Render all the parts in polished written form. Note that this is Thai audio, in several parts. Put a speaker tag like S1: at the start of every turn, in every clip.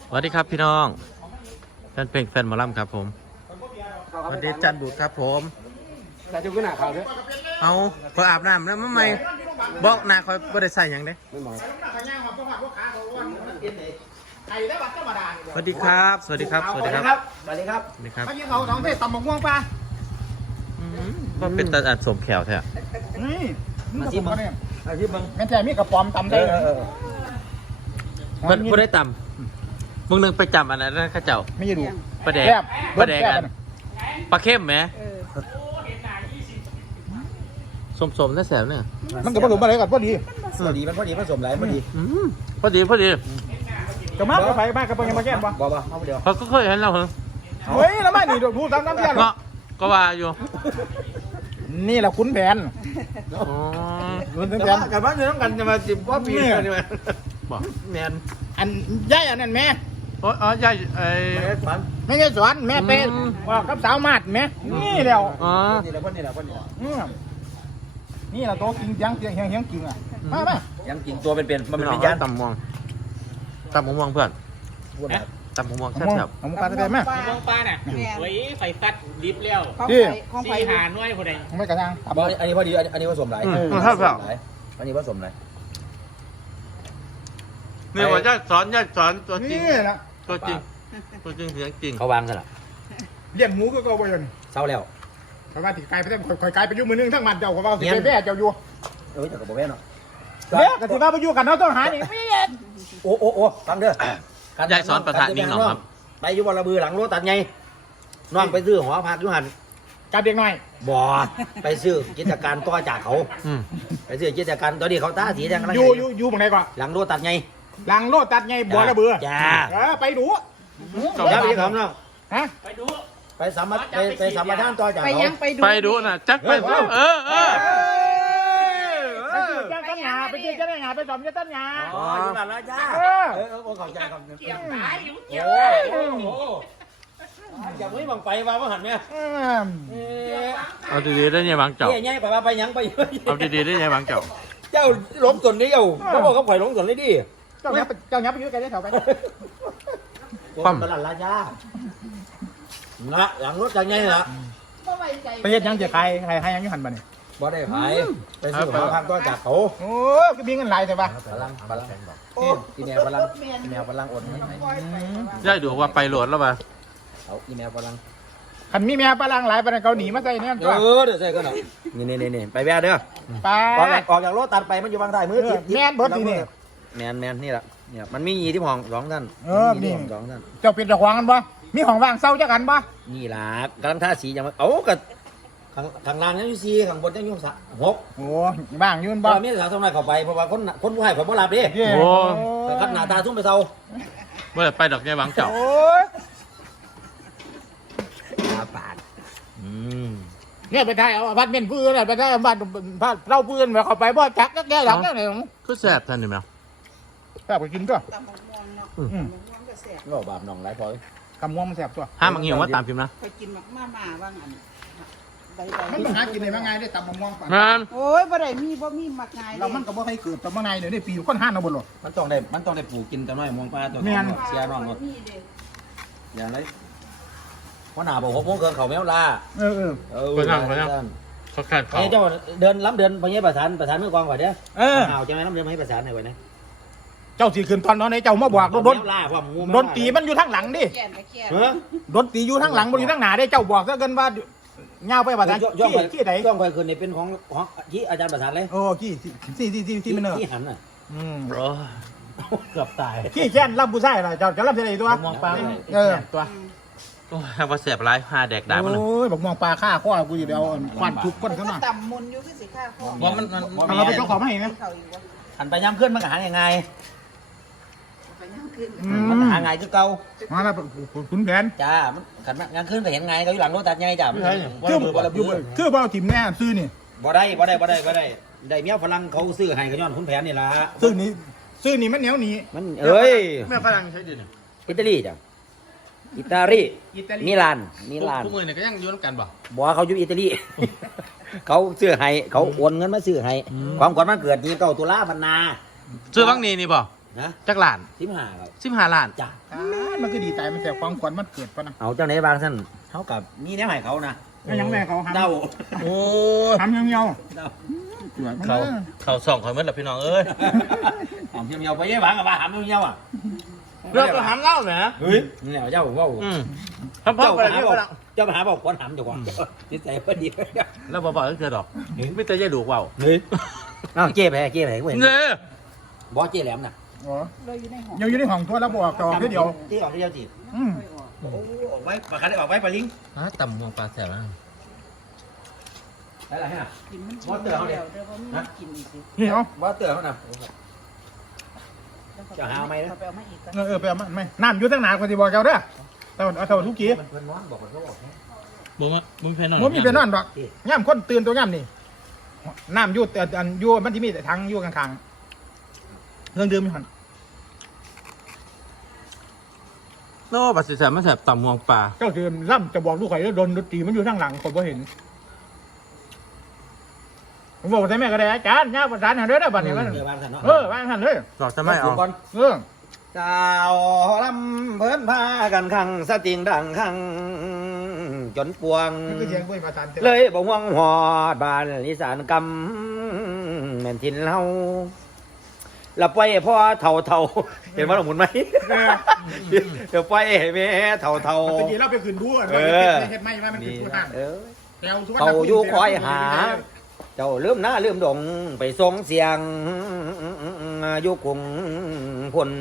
S1: สวัสดีครับพี่น้องแฟนเพลงแฟนหมอลำครับผมสวัสดีจันบุตรครับผม
S2: แต่จุกก็หนาเขาด้วย
S1: เอาพออาบน้ำแล้วมันไม่บอกหน้าคอยบ่ได้ใส่หยังเด้สวัสดีครับสวัสดีครับสวัสดีครับ
S2: สวัสดีครับ
S1: สวัสดีครับ
S3: มายิงเขาสองเส้นตำบักม่วงปลา
S1: ก็เป็นตาอัดสมแขวแท้
S3: นี่มาชิมเขาเนี่ย
S2: อาชีพบัง
S3: แม่นใจมีกระป๋อมตำได้เลย
S1: มันบ่ได้ต่ำมึงนึงไปจำอันนั้นนะข้าเจ้า
S3: ไม่ใช่ดู
S1: ปลาแดก
S3: แซ่บ
S1: ปลาแดกอันปลาเข้มไหมสมๆน่าแสบเนี่ย
S3: มันก็ผสมอะไรกันพอดี
S2: พอดีมันพอดีผสมไรพอดี
S1: พอดีพอดี
S3: จะมากไปมากกับยังมาแก้มปะ
S2: บอกเอาไปเดียว
S1: เขาก็เคยเห็นเราเหรอ
S3: เฮ้ยแล้วไม่หนีดูตามน้ำแก้ม
S1: เนาะก็ว่าอยู่
S3: นี่แหละคุณแผน
S1: อ๋อ
S3: คุณแผ
S2: แต่
S3: น
S2: ว่ากับว่าอยู่ต้องกันจะมาสิบว่าปีกันนี่ไหม
S1: บอกแมน
S3: อันย่ายอันนั้นแม่
S1: อ๋อยายไอ้
S2: ฝัน
S3: ไม่ใช่สวนแม่เป็นว่ากับสาวมาดแม่นี่แล้ว
S1: อ๋อ
S2: นี่แหละคนนี่แหละคนนี่แหละ
S3: นี่แหละโตกินยังเสียงเฮียงกินอ่ะมาไหม
S2: ยังกินตัวเป็นๆมัน
S1: เป็
S2: เป็น น
S1: ยั
S2: ยั
S1: น
S2: น
S1: ตำม่วงเพื่อนตำม่วงแซ่บ
S3: ของปลาได้ไหม
S4: มองปลาน่ะเฮ้ยไฟตัดลิฟต์แล้ว
S3: ที่
S4: สี่หาหน่วยผู้ใด
S3: ไม่กระชัง
S2: บอกอันนี้พอดีอันนี้ผสมไรอันนี้ผสมไร
S1: นี่ว่าญาติสอนตัวจริง
S3: นี่แหละ
S1: ตัวจริงเสียงจริง
S2: เขาวางซะละ
S3: เลี้ยงหมูก็ก็บ่ยัน
S2: เศร้าแล้ว
S3: เพราะว่าที่ไกลไปได้คอยไกลไปอยู่มือนึงทั้งมันเจ้าก็ว่าสิไปแว่เจ้าอยู่
S2: แต่กับโบแม่เนาะ
S3: เดี๋ยวก็ถือว่าไปอยู่กันเราต้องหานี่ไม่เย็น
S2: โอ้ฟังเด้อย
S1: ายสอนประธานนิ่งหนอครับ
S2: ไปอยู่บอระบือหลังรถตัดไงน้องไปซื้อหอพักยุหัน
S3: กับเด็กหน่อย
S2: บ่ไปซื้อกิจการต่อจากเขา ไปซื้อกิจการตอนนี้เขาตาสีแดง
S3: อยู่ตรงไหนก่อน
S2: หลังรถตัดไง
S3: หลังโลดตัดไงบัวระเบือ
S2: จ้า
S3: ไปดู
S2: แล้วพี่ครับน้อง
S3: ฮะ
S4: ไปดู
S2: ไปสามารถไปสามารถท่านต่อจาก
S5: ไป
S2: เขา
S5: ยังไปดู
S1: ไปดูน่ะจักไปดู
S3: เจ้าตั้งงาไปเจ้าตั้งงาไปสอมเจ้าตั้งงา
S2: อ๋ออยู่หลังแล้วจ้าขอบใจครับ
S4: เกี่ยวตายอยู่เกี่ยว
S2: โอ้โหอย่าไม่บังไปว่าว่าหันเนี่ย
S1: เอาดีๆได้ยังบางเจ้า
S2: เนี่ยไงไปว่าไปยังไป
S1: เอาดีๆได้ยังบางเจ้า
S2: เจ้าล้มส่วนนี้เอาเขาบอกเขาปล่อยล้มส่วนนี้ดิ
S3: เจ้าเนี้ยไปอยู่กันได้แถวไป
S2: ตลาดราชาละหลังรถจากไงล่ะ
S3: ไปเฮ็ดยังจะใครให้ยังอยู่หันมาเนี่ย
S2: บ่ได้ขายไปซื้อหอพักต่อจากเขา
S3: โอ้ก็มีเงินไหลแต่ว่า
S2: พลังอีเมลพลังอด
S1: ยายดูว่าไปโหลดแล้วป่ะ
S2: เอาอีเมลพลัง
S3: ขันมีแม่ปลาลังไหลไปเขาหนีมาใส่เนี่ยตัว
S2: เดี๋ยวใส่กันหน่อยนี่ไปแว่เด้อ
S3: ไป
S2: ออกจากรถตัดไปมันอยู่บางท้ายมือ
S3: แม่นเบิดทีนี่
S2: แมนนี่แหละเนี่ยมันมียี่ที่ห้องสองท่านสองท่าน
S3: เจ้าเป็นเจ้าของกันบ่มีของว่างเศร้าจักกันบ่
S2: นี่ล่ะกำลังท่าสีอย่างเอากับข้างล่างยังอยู่4ข้างบนยังอยู่6
S3: โอ้บ้างยืน
S2: บ่
S3: บ่
S2: มีสาวสมัยเข้าไปเพราะว่าคนผู้ให้ผมบ่รับดิ
S1: โอ้
S2: ขัดหน้าตาทุ่มไปเซา
S1: เมื่อไปดอกยายบางเจ้า
S3: โอ้ย
S2: ตาปาด
S3: เนี่ยไปได้เอาอพาร์ตเมนต์เพื่อนไปได้บ้านเราเพื่อนมาเข้าไปบ่จักแก่หลังเนี่ย
S1: คือแซ่บท่านเห็นไหม
S3: แซ่บไปกินก็
S5: ตำบักม่วงเนาะตำบักม่วงก็แซ่บ
S2: ก็บาปน้องหลายพอย
S3: กำม่วงมันแซ่บตัว
S1: ห้ามมังเหี่ยวว่าตามพิมพ์นะ
S5: ไปกินมาบ้างอันใบ
S3: มันต้องหากินได้มาไงได้ตำมะม่วงป่ะ
S1: งาน
S5: โอ้ยบ่ได้มีบ่มีมักง่าย
S3: เรามันก็บ่ให้เกิดตำมะไงเดี๋ยวนี้ปีคนห้านเอาบนหรอ
S2: มันต้องได้ปลูกกินแต่น้อยมองปลาตัวเสียน้องหมด
S5: มีเด้
S2: อย่างไรเพราะหน้าบอก6 โมงเกินเขาแมวลา
S1: เขาขาดเขา
S2: เจ้าเดินล้ำเดินไปเงี้ยประสานมือกองก่อนเด้อเอาใช่ไหมล้ำเดินไปประสานหน่อยไว้นะ
S3: เจ้าสิขึ้นตอนนั้นไอ้เจ้ามาบอกโดน
S2: ลาความงู
S3: โดนตีมันอยู่ทางหลังดิ
S5: แก่นไปแก่น
S2: เฮ้ย
S3: โดนตีอยู่ทางหลังบ่อยู่ทางหน้าได้เจ้าบอกซะเกินว่าเงาไปว่าซั่นขี้ไหน
S2: ช่วงคอยคืนนี่เป็นของที่อาจารย์ประสานเลย
S3: โอ้ขี้ที่มันเนอะ
S2: ที่หันน่ะ
S1: โอ้
S2: เกือบตาย
S3: ขี้แค้นรับผู้ชายล่ะเจ้าจะรับได้ตัว
S2: มองปลา
S3: ตัว
S1: โอ้ยว่าแซ่บหลาย5แดกดามัน
S3: โอ้ยบอกมองปลาฆ่าข้อกูอยู่เดียวควันทุกคนซะหน่อย
S5: ตำมุนอยู่คือสิค่าข้อ
S2: ว่ามัน
S3: เราไปเจ้าของให้นะ
S5: เขาอีกว่า
S2: หันไปย้ำขึ้นมันก็หายังไง
S5: ไปย่างขึ้น
S2: มันหาไงคือเก่า
S3: มาแล้วคุณแผน
S2: จ้ามันขันยังขึ้นก็เห็นไงก็อยู่หลังรถตัดไงจ้า
S3: คือบ่ถิ่มแน่ซื้อนี่
S2: บ่ได้ได้เมียฝรั่งเขาซื้อให้ก็ย้อนคุณแผนนี่ล่ะ
S3: ซื้อนี่มันเหนียวหนี
S2: มันเอ้ย
S1: แม่ฝรั่งใช้ดิน
S2: อิตาลีจ้ะอิตาลีมิลาน
S1: ทุกมือเนี่ยก็ยังอยู่น้ำกันบ่
S2: บอกว่าเขาอยู่อิตาลี เขาซื้อให้เขาโอนเงินมาซื้อให้ความก่อนมันเกิดนี่9 ตุลาพันนา
S1: ซื้อบางนี้นี่บ่
S2: จนะ
S1: จักล้าน
S2: 15ครับ
S1: 15ล้าน
S2: จ้ะ
S3: มันก็ดีใจมันแต่ความขวัญมันเกิดปะนะ
S2: เอาเจ้าไหนบางท่านเขากับมีแนวให้เขานะ
S3: ก็ยังแม่เขาทำ
S2: เดา
S1: โอ้
S3: ทำยังเงา
S2: เดา
S3: สวยมัน
S1: เขาส่องคอยเหมือนล่ะพี่น้องเอ้ย
S2: หอมเยี่ยมๆไปยี่หวังกับว่าหามเยี่ยมๆอ่ะ
S1: เลิกก็หามเล่าแหม
S2: เฮ้ยนี่แหละเจ้าว่า
S1: ทำพ่อไปที่ฝรั่ง
S2: เจ้ามาหาบอกคนหามเจ้าก่อนนิสัยพอดี
S1: แล้วบอกก็เกิดดอกไม่แต่ยายดูกเปล่า
S2: เฮ้ยอ้าวเจ๊ไปเจ๊ไปเว้ย
S1: เนี่ย
S2: บอสเจ๊แหลมน่ะ
S3: อ๋อ
S5: เลยอยู่ในห้อง
S3: ยังอยู่ในห้องตัวแล้วบอกต่อแค่เดียว
S2: เจ๊ออกที่เดียวจี
S3: อืม
S2: โอ้ออกไว้ปากคันได้ออกไว้ปลาลิง
S1: ต่ำมองปลาแสบนะ
S2: ได้ละฮะ
S5: กินมัน
S2: บ่เตือนเขาเนี่ย
S5: เดี๋ยวมันกินอีกสิ
S3: นี่เอา
S2: บอสเตือนเขาน่ะจะหาไหมนะ
S5: เขาไปเอามาอีกกัน
S3: ไปเอาไม่น้ำอยู่ตั้งนานกว่าที่บอกเจ้าเด้อแต่เอาเท่าทุกกี้
S2: มันนอนบอกเขาบอก
S1: บอกว่ามึงแพ้นอน
S3: ผมมีเป็นนั่นดอกย่ำคนตื่นตัวย่ำนี่น้ำอยู่แต่อันอยู่มันที่มีแต่ทั้งอยู่ข้างๆเครื่องดื่มมีหัน
S1: โน้ปลาแสบมันแสบต่ำมองปลา
S3: เจ้าเดิมล่ำจะบอกลูกไข่แล้วโดนดนตรีมันอยู่ข้างหลังคนบ่เห็นผมบอกแต่แม่ก็ได้อาจารย์ย่าประสานหาเด้อบัดนี้ก็
S2: เจอบางสันเนาะ
S3: บ้านท่านเลย
S1: ดอกจะไม่เอา
S3: เออ
S2: เจ้าลำเพิ่นพากันขังสติงดังขังจนปวง
S3: นี่ก็เสียงกล้วยประสาน
S2: เลยบ่ห่วงหอดบ้านอีสานกำแม่นทินเฮาละปล่อยให้พ่อเฒ่าๆเห็นว่าหลงหมุนไหมเดี๋ยวปล่อยให้แม่เฒ่า
S3: ตะกี้เราไปขึ้นดูเราไปเฮ็ดไม่ว่ามัน
S2: ๆ
S3: ขึ้น
S2: นี่
S3: ผู้ห้าง
S2: เออ
S3: แถวสุวรรณ
S2: เขาอยู่คอยหา เจ้าลืมหน้าลืมดงไปส่งเสียงอยู่กรุงพล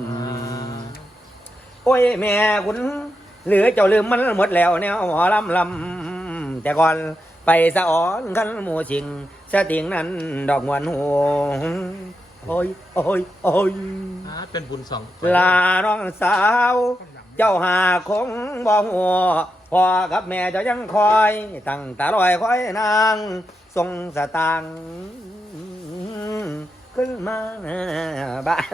S2: โอ้ยแม่คุณเหลือเจ้าลืมมันหมดแล้วแนวหมอลำแต่ก่อนไปสะอ้อนขันหมู่ชิงสติงนั้นดอกมวนหัวโอ้ยโอ้ยโอ้ย
S1: เป็นบุญสอง
S2: ลาน้องสาว เจ้าหาคงบ่หัวพ่อกับแม่เจ้ายังคอยตั้งตาลอยคอยนางทรงสตางค์ขึ้นมาบ้าน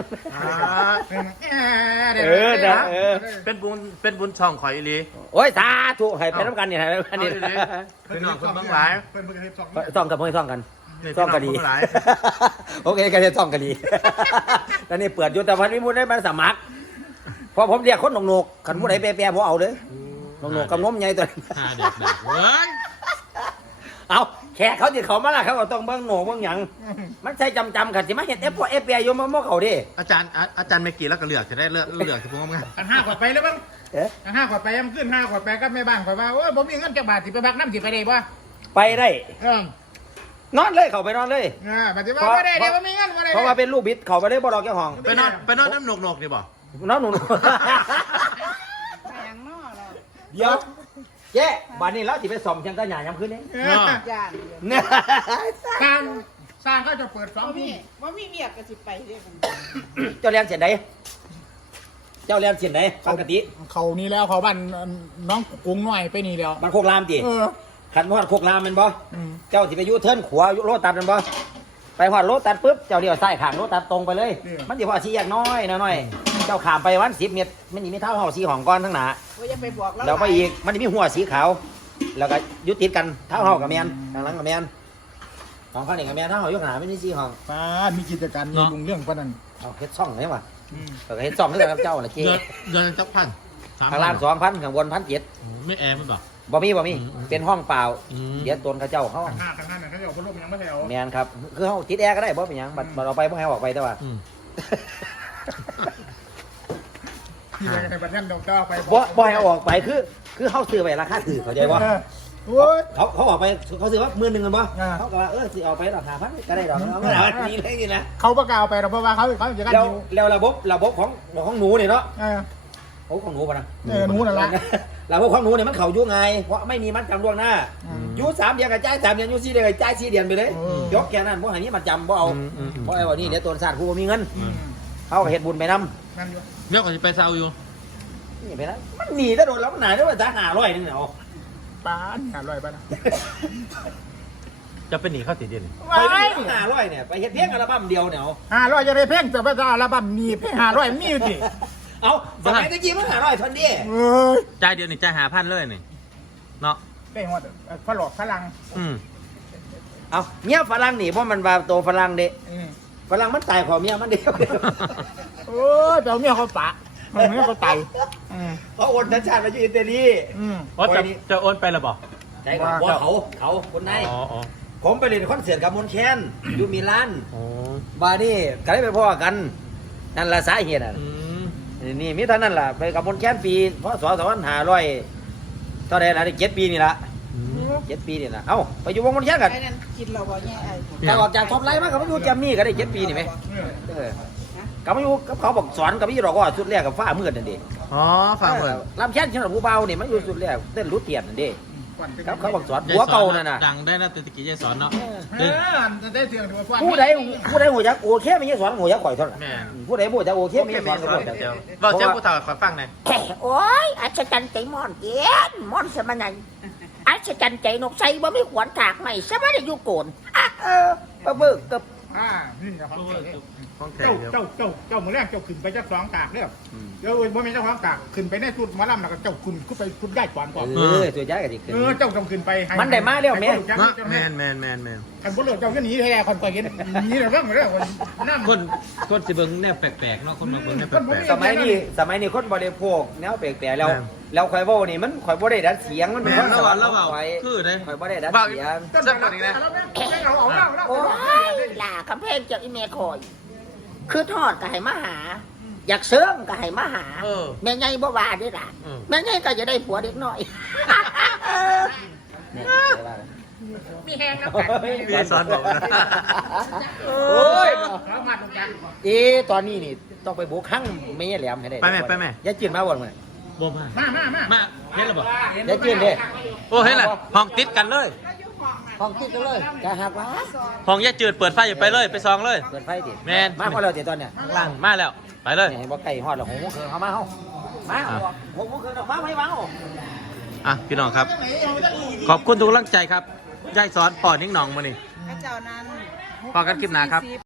S1: เป็นบุญช่องข่อยอีหลี
S2: โอ้ยสาธุให้เป็นน้ำกันนี่ให้เป็นน้ำกันนี่
S1: พี่น้องคนเมืองหลาย
S2: ซ่องกับพ่อซ่องกัน
S1: นี่
S2: ซ่องก็ดี
S1: พี่น้องคนเมืองหลาย
S2: โอเคกันจะซ่องก็ดีแล้วนี่เปิดอยู่แต่พันวิมุตได้มาสมัครพอผมเรียกคนหนกๆขันผู้ใดแปรๆผมเอาเลยหนกๆกับน้มใหญ่ตัว
S1: หาเด็กดักเว้ย
S2: เอาแขกเขาติดเขามาละเขาก็ต้องเบิ่งโหนกเบิ่งหยังมันใช่จำกันสิมาเห็นเอฟเอฟอยู่มาเขาดิ
S1: อาจารย์ไม่กี่แล้วก็เลือกจะได้เลือกที่พวกงาน
S3: กันห้าขวดไปแล้วบ้าง
S2: เอ๊ะ
S3: ห้าขวดไปยังขึ้น5 ขวดไปก็แม่บ้านขวดว่าโอ้ยผมมีเงินจะบาทสิไปบักน้ำสิไปได้ป่ะ
S2: ไปได้
S3: เออน
S2: อนเลยเขาไปนอนเลย
S3: ปฏิบัติไม่ได้เดี๋ยวมีเงินไม่ได้
S2: เพราะว่าเป็นลูกบิดเขาไปได้บ่รอแก้ห้อง
S1: ไปนอนน้ำหนกนี่บ่
S2: นอนหนู
S5: แพงเนาะเรา
S2: เดี๋ยวเจ๊บ้านนี้เราสิไปซ่อมเชียงตาหยาย้ำคืนนี้
S5: ย่านอยู่
S2: เนี่ย
S3: สร้างก็จะเปิด2
S5: ว่า
S3: ทุ่
S5: มี
S3: ม
S5: ว่ามีเมียก็สิไปเด้อมัน
S2: เจ้าเรียนเสียนไหนเจ้าเรียนเสียนไหนปกติ
S3: เขานี่แล้วเขาบ้านน้องกุ้งหน่อยไปนี่แล้ว
S2: มันโคกรามติ
S3: เออ
S2: ขันหอดโคกรามแมันบ่
S3: อืม
S2: เจ้าสิไปยูเทิร์นขวาโรตัดแมันบ่ไปหอดโรตัดปุ๊บเจ้าเลี้ยวซ้ายข้างโรตัดตรงไปเลย มันสิพอชี้แยกน้อยน้อยเจ้าขามไปวัน10 เมตรมันสิมีเท้าเฮาสีของก้อนทั้งหน้า
S5: ว่าจะไปบอกเรา
S2: แล้วไปอีกมันจะมีหัวสีขาว แล้วก็ยุติดกันเท้าเฮากับแมนทางหลังกับแมนของเขาเนี่ยกับแมนเท้าเฮายกหนาไม่มีสีของ
S3: ป้ามีกิจการมีลุงเรื่องปะนั่น
S2: เอาเฮ็ดช่องไหนวะก็เฮ็ดช่องด้วยกันกับเจ้าน่ะเจ๊
S1: เดือนจักพัน
S2: ข้างล่าง2,000ข้างบน1,700
S1: ไม่แอร์ไม่บอก
S2: บ่มีเป็นห้องเปล่า
S1: อืม
S2: เดี๋ยวตนเขาเจ้าเขา
S3: ทางห้าเนี่ยเขาจะเอาพัดลมยังไม่แถว
S2: แมนครับคือเฮาติดแอร์ก็ได้บ่เป็นหยังบัดเราไปบ่ให้ออกไปแต่ว่า
S3: ที่ไหนในประเทศเราก็ไป
S2: บ่ให้เอาออกไปคือเฮาซื้อไปราคาถูกเข้าใจบ่
S3: โอ้ย
S2: เขาออกไปเขาซื้อว่า10,000กันบ่เขาก็ว่าสิเอาไปดอก5,000ก็ได้ดอกเอานี่เลยนี่นะ
S3: เขาประกาศไปเราเพราะว่าเขาจะกัน
S2: แล้วระบบของหนูเนี่ยเนาะโอ้ของหนูป่ะนะ
S3: หนูนั่นแหละ
S2: ระบบของหนูเนี่ยมันเขายุ่งไงเพราะไม่มีมัดจำล่วงหน้ายุ่3 เดือนกับจ่าย3 เดือนยุ่4 เดือนกับจ่าย4 เดือนไปเลยยกแค่นั้นพวกไหนนี้มัดจำบ่เอาเพราะไอ้วันนี้เดี๋ยวตัวศาสตร์กูบ่มีเงินเขาเฮ็ดบุญไปนำ
S3: นั่นอยู่
S1: เรียกว่าจะไปเซาอยู่
S2: นี่ไปนะมันหนีถ้าโดนแล้วมันหนาได้ว่าจะ500นึงเนี่ยเอา
S3: ป้าหาลอยป้านะ
S1: จะเป็นหนีเข้าติดเด่น
S2: ไป500เนี่ยไปเฮ็ดเพียงอัลบั้มเดียวเนี่ยเอา
S3: 500จะได้เพ่งแต่ว่าอัลบั้มมีเพ่ง500มีอยู่ดิ
S2: เอาสมัยตะกี้มัน500ทันดิ
S3: เอ้ย
S1: จ่ายเดียวนี่จ่าย5,000เลยนี่เนาะ
S3: ได้หัวฝรั่ง
S1: อืม
S2: เอาเนี่ยฝรั่งนี่เพราะมันว่าโตฝรั่งเด้ฝรั่งมันตายขอเมียมันเดียว
S3: โอ้ยเจ้าเมียเขาปะเมียเขาไต
S2: เพราะโอนสัญชาติมาอยู่อิตาลี
S1: อ๋อจะโอนไปหรือเปล่า
S2: ใช่ก่อนเขาคนใน
S1: อ๋อ
S2: ผมไปเล่นคอนเสิร์ตกับมนต์แคนอยู่มิลาน
S1: อ๋อ
S2: บาดนี่ก็ได้ไปพ่อกันนั่นละสาเหตุอ่ะ
S1: อืม
S2: นี่มีเท่านั้นล่ะไปกับมนต์แคนปีพศ2500เท่าไหร่ล่ะได้7 ปีนี่ล่ะ 7 ปีนี่ล่ะเอ้าไปอยู่วงมนต์แคนกัน
S5: ไอ้นั่นกินเราบ่แย่ไอ้
S2: ถ้าออกจากท็อปไลน์มาก็มาอยู่แจมมี่ก็ได้7 ปีนี่ไหมก็มาอยู่กับเขาบอกสอนกับพี่ดอกว่าสุดแรกกับฟ้ามืดนั่นดิ
S1: อ๋อฟังเหมือน
S2: ลำแค้นสำหรับผู้เบานี่มันอยู่สุดแรกเต้นรู้เตียนนั่นดิครับเขาบอกสอนหัวเก่านั่นน่ะ
S1: ดังได้นะตะกี้ยายสอนเนาะ
S3: จะได้เสียงถือว่าฟัน
S2: ผู้ใดหัวจักโอเคไม่ใช่สอนหัวจักข่อยเท่านั้น
S1: แม่
S2: ผู้ใดหัวจักโอเค
S1: โอ
S2: ไม่
S1: เค
S2: ใช่ส
S1: มี
S2: อน
S1: ส
S2: หั
S1: อ
S2: วน จัก
S1: เดียวบอกเจ้าผู้ถามขอฟังหน่อย
S6: โอ้ยอาจารย์ใจมอนเกียนมอนสมัยไหนอาจารย์ใจนกใส่บ่มีขวนถากใหม่สมัยได้อยู่โกนปะเบิกกับ
S3: นี่นะครับ
S1: ห้องแถ
S3: เจ้าว
S1: เดียว
S3: เจ้ามือแรกเจ้าขึ้นไปเจ้าสองกากเนี่ยเดี๋ยวบ่มีเจ้าของกากขึ้นไปในจุดหมอลำแล้วก็เจ้าขึ้นไปจุดย้ายก่อนก่อน
S2: ตัวย้ายกันดิ
S3: เจ้าต้องขึ้นไป
S2: มันได้มาแล้วแม่
S1: แมน
S3: คันบ่เลิกเจ้าก็หนีแท้คนก็เห็นหนีแล้วเรื่องเรื่องคนน้ำ
S1: คนสิเบิ่งแนวแปลกๆเนาะคนมาเบิ่งแนวแปลก
S2: สมัยนี้คนบริโภคแนวแปลกๆแล้วข่อยเว้านี่มันข่อยบ่ได้ดัดเสียงมันเป็นคนสวรรค์ข่อย
S1: คือได้
S2: ข่อยบ่ได้ดัดเสียง
S1: สักคนอีกนะ
S6: โอ้ยล่ากำแพงจากอีเมคอยคือทอดก็ให้มาหา อยากเสริมก็ให้มาหาแม่ไงบ่ว่าได้ล่ะแม่ไงก็จะได้ผัวเด็กน้อย มีแหงแล้วกัน
S1: พี่สอนบอกนะ
S2: โอ้ย
S3: เขามาตรงกลาง
S2: ตอนนี้นี่ต้องไปโบกครั้งไม่แหลมให้ได้
S1: ไปแม่
S2: อย่าจืดมาบ่นมื้อ
S1: บ่มาเห็นหรือเปล่า
S2: อย่าจืดเด้
S1: โอ้เห็นล่ะห้องติดกันเลย
S2: ห้องติดกันเลยกะหักว่า
S1: ห้องยายจืดเปิดไฟอยู่ไปเลยไปซองเลย
S2: เปิดไฟดิ
S1: แม่น
S2: มาพอแล้วติตอนเนี้ย
S1: ล่างมาแล้วไปเลย
S2: นี่เห็นบ่ไก่ฮอดแล้ว6 โมงครึ่งเอามาเฮามา6 โมงครึ่งเอามาไม่วางเอา
S1: อ่ะพี่น้องครับ ขอบคุณทุกกำลังใจครับยายสอนปอนิ่งหนองมานี่
S5: พระเจ้านั้น
S1: พอกันคลิปหน้าครับ